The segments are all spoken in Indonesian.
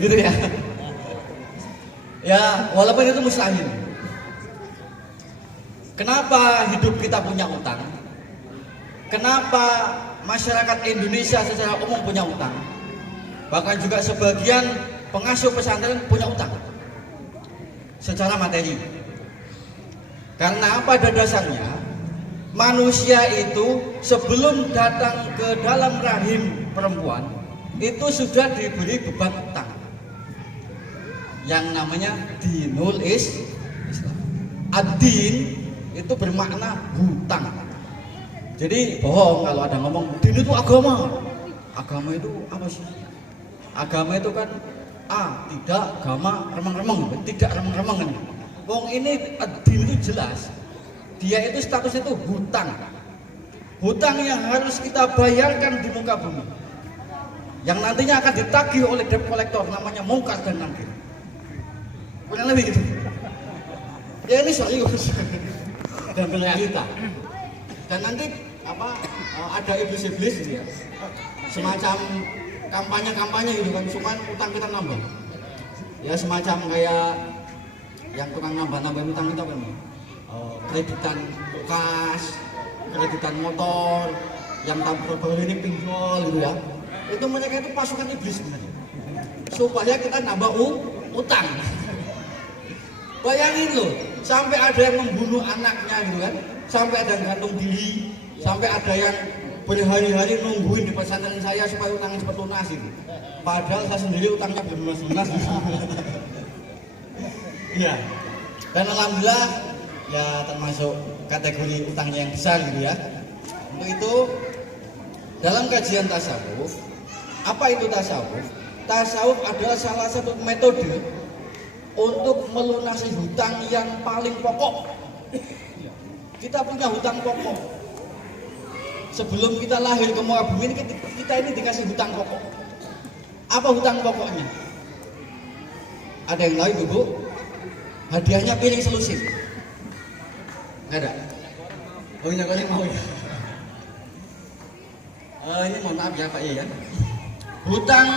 gitu ya. Ya, walaupun itu mustahil. Kenapa hidup kita punya utang? Kenapa masyarakat Indonesia secara umum punya utang? Bahkan juga sebagian pengasuh pesantren punya utang secara materi. Karena pada dasarnya manusia itu sebelum datang ke dalam rahim perempuan itu sudah diberi beban utang yang namanya dinul Islam. Ad-din itu bermakna hutang. Jadi bohong kalau ada ngomong din itu agama. Agama itu apa sih? Agama itu kan tidak agama remeng-remeng, tidak remeng-remeng kan. Wong ini din itu jelas. Dia itu statusnya itu hutang. Hutang yang harus kita bayarkan di muka bumi. Yang nantinya akan ditagih oleh debt collector namanya Munkar dan Nakir. Kurang lebih gitu. Ya ini serius dan realita. Dan nanti ada iblis-iblis gitu ya. Semacam kampanye gitu kan, cuman utang kita nambah. Ya semacam kayak yang tukang nambah-nambahin utang kita apa nih? Kreditan kulkas, kreditan motor, yang baru ini pinjol gitu ya. Itu mereka itu pasukan iblis sebenarnya. Supaya kita nambah utang. Bayangin loh, sampai ada yang membunuh anaknya gitu kan, sampai ada yang gantung diri, sampai ada yang berhari-hari nungguin di pesantren saya supaya utangnya cepat lunas gitu. Padahal saya sendiri utangnya belum lunas. Iya. Dan alhamdulillah ya termasuk kategori utangnya yang besar gitu ya. Untuk itu dalam kajian tasawuf, apa itu tasawuf? Tasawuf adalah salah satu metode untuk melunasi hutang yang paling pokok. Kita punya hutang pokok. Sebelum kita lahir ke muka bumi ini kita ini dikasih hutang pokok. Apa hutang pokoknya? Ada yang tahu Ibu? Hadiahnya piring selusin. Nggak ada? Oh ini kalian mau ya? Ini mohon maaf ya Pak ya. Hutang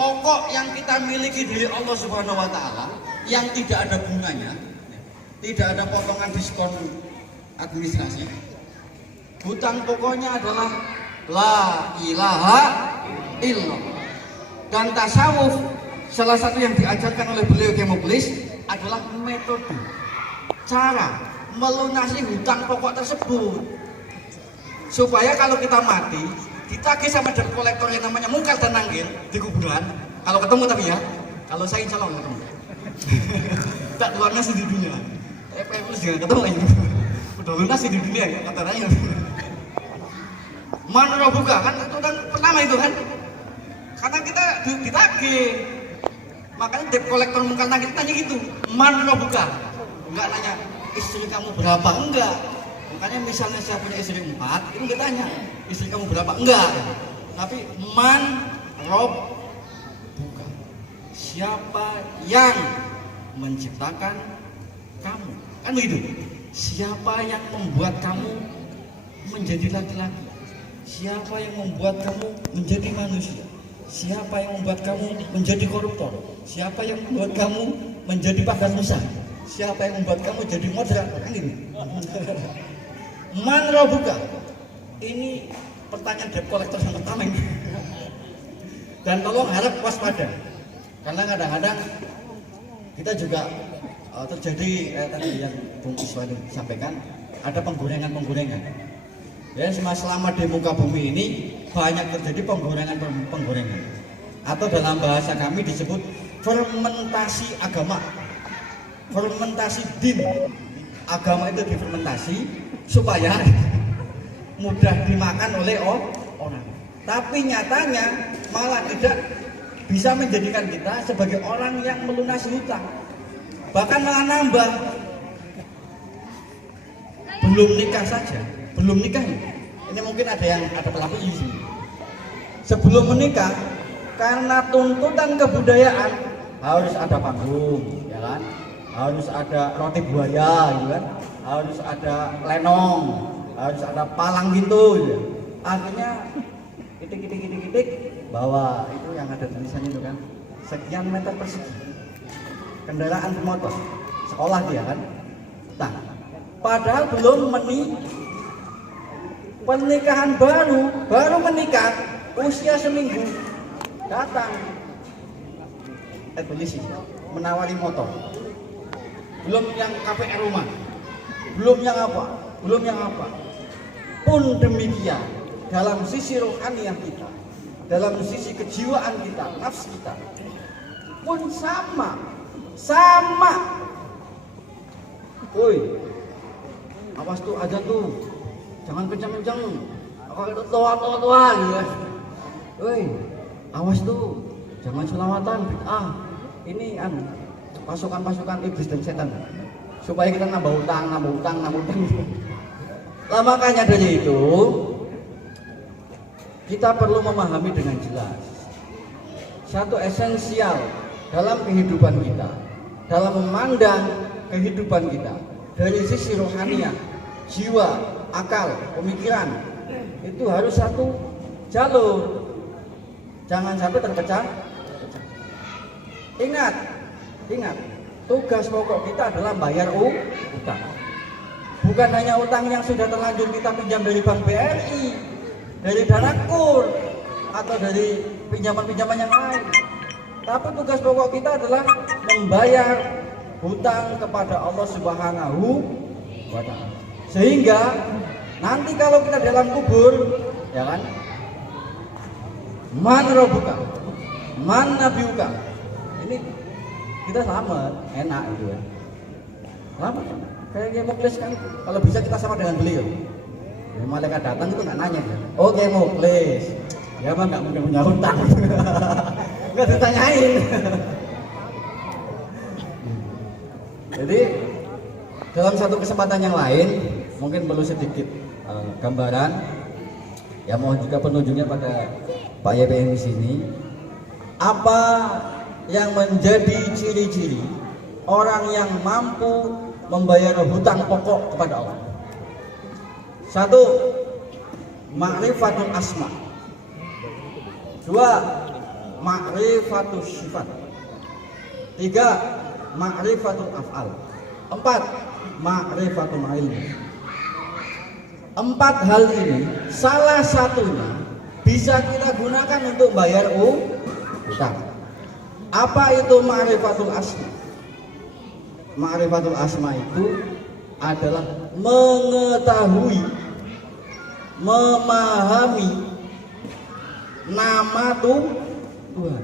pokok yang kita miliki dari Allah Subhanahu wa Ta'ala yang tidak ada bunganya, tidak ada potongan diskon administrasi. Hutang pokoknya adalah la ilaha illallah. Dan tasawuf salah satu yang diajarkan oleh beliau Kiai Muklis adalah metode cara melunasi hutang pokok tersebut. Supaya kalau kita mati ditagih sama debt collector yang namanya Munkar dan Nakir di kuburan. Kalau ketemu tapi ya, kalau saya insya Allah ketemu. Tak luar nasi di dunia. Plus jangan ketemu ini. Udah lunas di dunia ya katanya. Man buka kan itu kan pertama itu kan. Karena kita ditagih. Makanya debt collector Munkar Nakir tanya gitu. Man buka. Enggak nanya istri kamu berapa, enggak. Makanya misalnya saya punya istri 4, itu enggak tanya istri kamu berapa, enggak. Tapi man buka. Siapa yang menciptakan kamu? Kan begitu. Siapa yang membuat kamu menjadi laki-laki? Siapa yang membuat kamu menjadi manusia? Siapa yang membuat kamu menjadi koruptor? Siapa yang membuat kamu menjadi pagar nusa? Siapa yang membuat kamu jadi moderat? Kan ini. Man buka. Ini pertanyaan debt collector yang pertama ini. Dan tolong harap waspada. Karena kadang-kadang kita juga terjadi tadi yang Bung Iswani sampaikan, ada penggorengan. Ya, selama di muka bumi ini banyak terjadi penggorengan. Atau dalam bahasa kami disebut fermentasi agama. Fermentasi din. Agama itu difermentasi supaya mudah dimakan oleh orang. Tapi nyatanya malah tidak bisa menjadikan kita sebagai orang yang melunasi hutang. Bahkan malah nambah. Belum nikah saja, belum nikah ini mungkin ada pelaku di sini. Sebelum menikah, karena tuntutan kebudayaan harus ada panggung, ya kan? Harus ada roti buaya, gitu kan? Harus ada lenong, harus ada palang gitu. Ya. Akhirnya kitik bawa itu yang ada tulisannya itu kan, sekian meter persegi, kendaraan bermotor, sekolah dia kan. Nah, padahal belum pernikahan baru menikah, usia seminggu, datang polisi menawari motor, belum yang KPR rumah, belum yang apa. Pun demikian, dalam sisi rohaniah kita, dalam sisi kejiwaan kita, nafs kita pun sama. Woi, awas tuh aja tuh, jangan kencang-kencang, kalau tua gitu ya. Woi, awas tuh, jangan selawatan, ini pasukan iblis dan setan, supaya kita nambah utang. Lah makanya dari itu kita perlu memahami dengan jelas satu esensial dalam kehidupan kita, dalam memandang kehidupan kita dari sisi rohaniah, jiwa, akal, pemikiran, itu harus satu jalur, jangan sampai terpecah. Ingat, tugas pokok kita adalah bayar utang. Bukan hanya utang yang sudah terlanjur kita pinjam dari Bank BRI, dari Danakur, atau dari pinjaman-pinjaman yang lain. Tapi tugas pokok kita adalah membayar hutang kepada Allah Subhanahu wa Ta'ala. Sehingga nanti kalau kita dalam kubur, ya kan? Man rabbuka, man nabiyuka. Ini kita selamat, enak gitu ya. Selamat. Kayak Muklis kan, kalau bisa kita sama dengan beliau. Ya, malaikat datang itu nggak nanya ya. Oke Muklis, ya mah nggak mungkin punya hutang, nggak ditanyain. Jadi dalam satu kesempatan yang lain, mungkin perlu sedikit gambaran. Ya mohon juga penunjuknya pada Pak YPN di sini. Apa yang menjadi ciri-ciri orang yang mampu membayar hutang pokok kepada Allah? Satu, ma'rifatul asma. Dua, ma'rifatul sifat. Tiga, ma'rifatul af'al. Empat, ma'rifatul ilmi. Empat hal ini salah satunya bisa kita gunakan untuk bayar hutang. Apa itu ma'rifatul asma? Ma'rifatul asma itu adalah mengetahui, memahami nama Tuhan.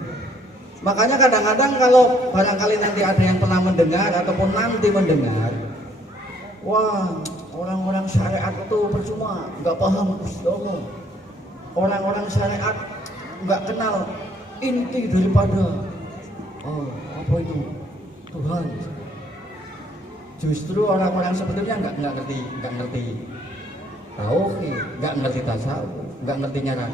Makanya kadang-kadang kalau barangkali nanti ada yang pernah mendengar ataupun nanti mendengar, wah orang-orang syariat itu percuma, nggak paham Gusti Allah. Orang-orang syariat nggak kenal inti daripada apa itu Tuhan. Justru orang-orang sebetulnya nggak ngerti tauhid, nggak ngerti tasawuf, nggak ngerti nyara.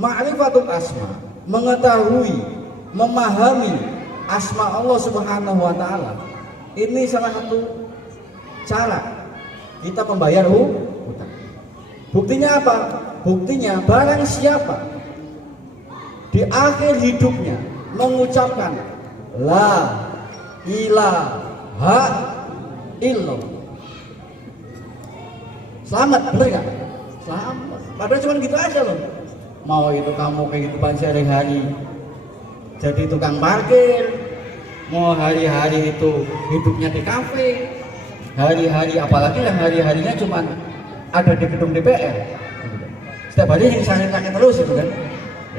Ma'rifatul asma, mengetahui, memahami asma Allah Subhanahu wa Ta'ala. Ini salah satu cara kita membayar hutang. Buktinya apa? Buktinya barang siapa di akhir hidupnya mengucapkan la ilaha illallah, selamat, bener gak? Selamat. Padahal cuma gitu aja loh. Mau itu kamu kehidupan sehari-hari jadi tukang parkir, mau hari-hari itu hidupnya di kafe, hari-hari apalagi yang hari-harinya cuma ada di gedung DPR, setiap hari yang sakit-sakit terus itu kan.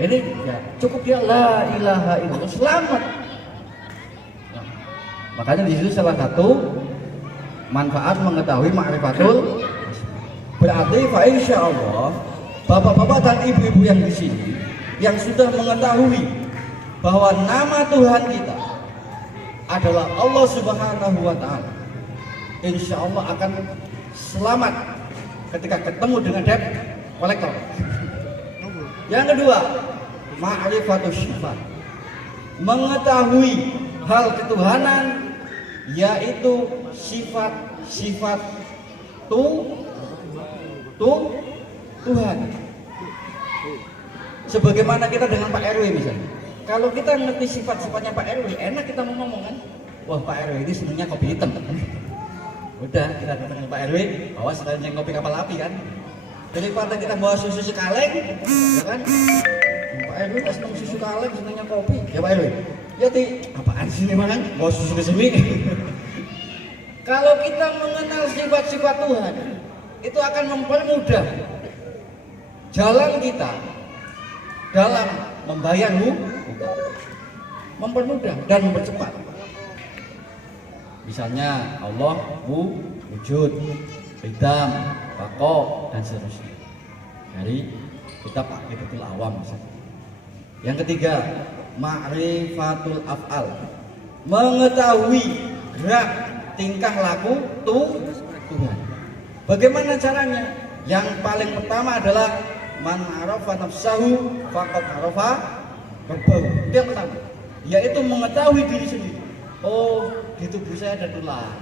Ini ya cukup dia la ilaha illallah, selamat. Makanya di situ salah satu manfaat mengetahui ma'rifatul. Berarti fa insyaallah bapak-bapak dan ibu-ibu yang di sini yang sudah mengetahui bahwa nama Tuhan kita adalah Allah Subhanahu wa Ta'ala, insyaallah akan selamat ketika ketemu dengan debt collector. Yang kedua, ma'rifatul sifat, mengetahui hal ketuhanan, yaitu sifat-sifat Tuhan. Sebagaimana kita dengan Pak RW misalnya. Kalau kita ngerti sifat-sifatnya Pak RW, enak kita mau ngomong kan. Wah, Pak RW ini senangnya kopi hitam. Udah, kita datang ke Pak RW, bawa sekalian kopi kapal api kan. Daripada kita bawa susu kaleng, ya kan? Pak RW pas senang susu kaleng, senangnya kopi. Ya Pak RW, ya ti, apaan sih ini makan? Bawa susu ke sini. Kalau kita mengenal sifat-sifat Tuhan, itu akan mempermudah jalan kita dalam membayar hutang, mempermudah dan mempercepat. Misalnya Allah wujud, qidam, baqa dan seterusnya. Jadi kita pakai betul awam misalnya. Yang ketiga, ma'rifatul af'al, mengetahui gerak tingkah laku Tuhan. Bagaimana caranya? Yang paling pertama adalah man arafa nafsahu faqad arafa rabbahu. Itu yang pertama, yaitu mengetahui diri sendiri. Oh, di tubuh saya ada tulang.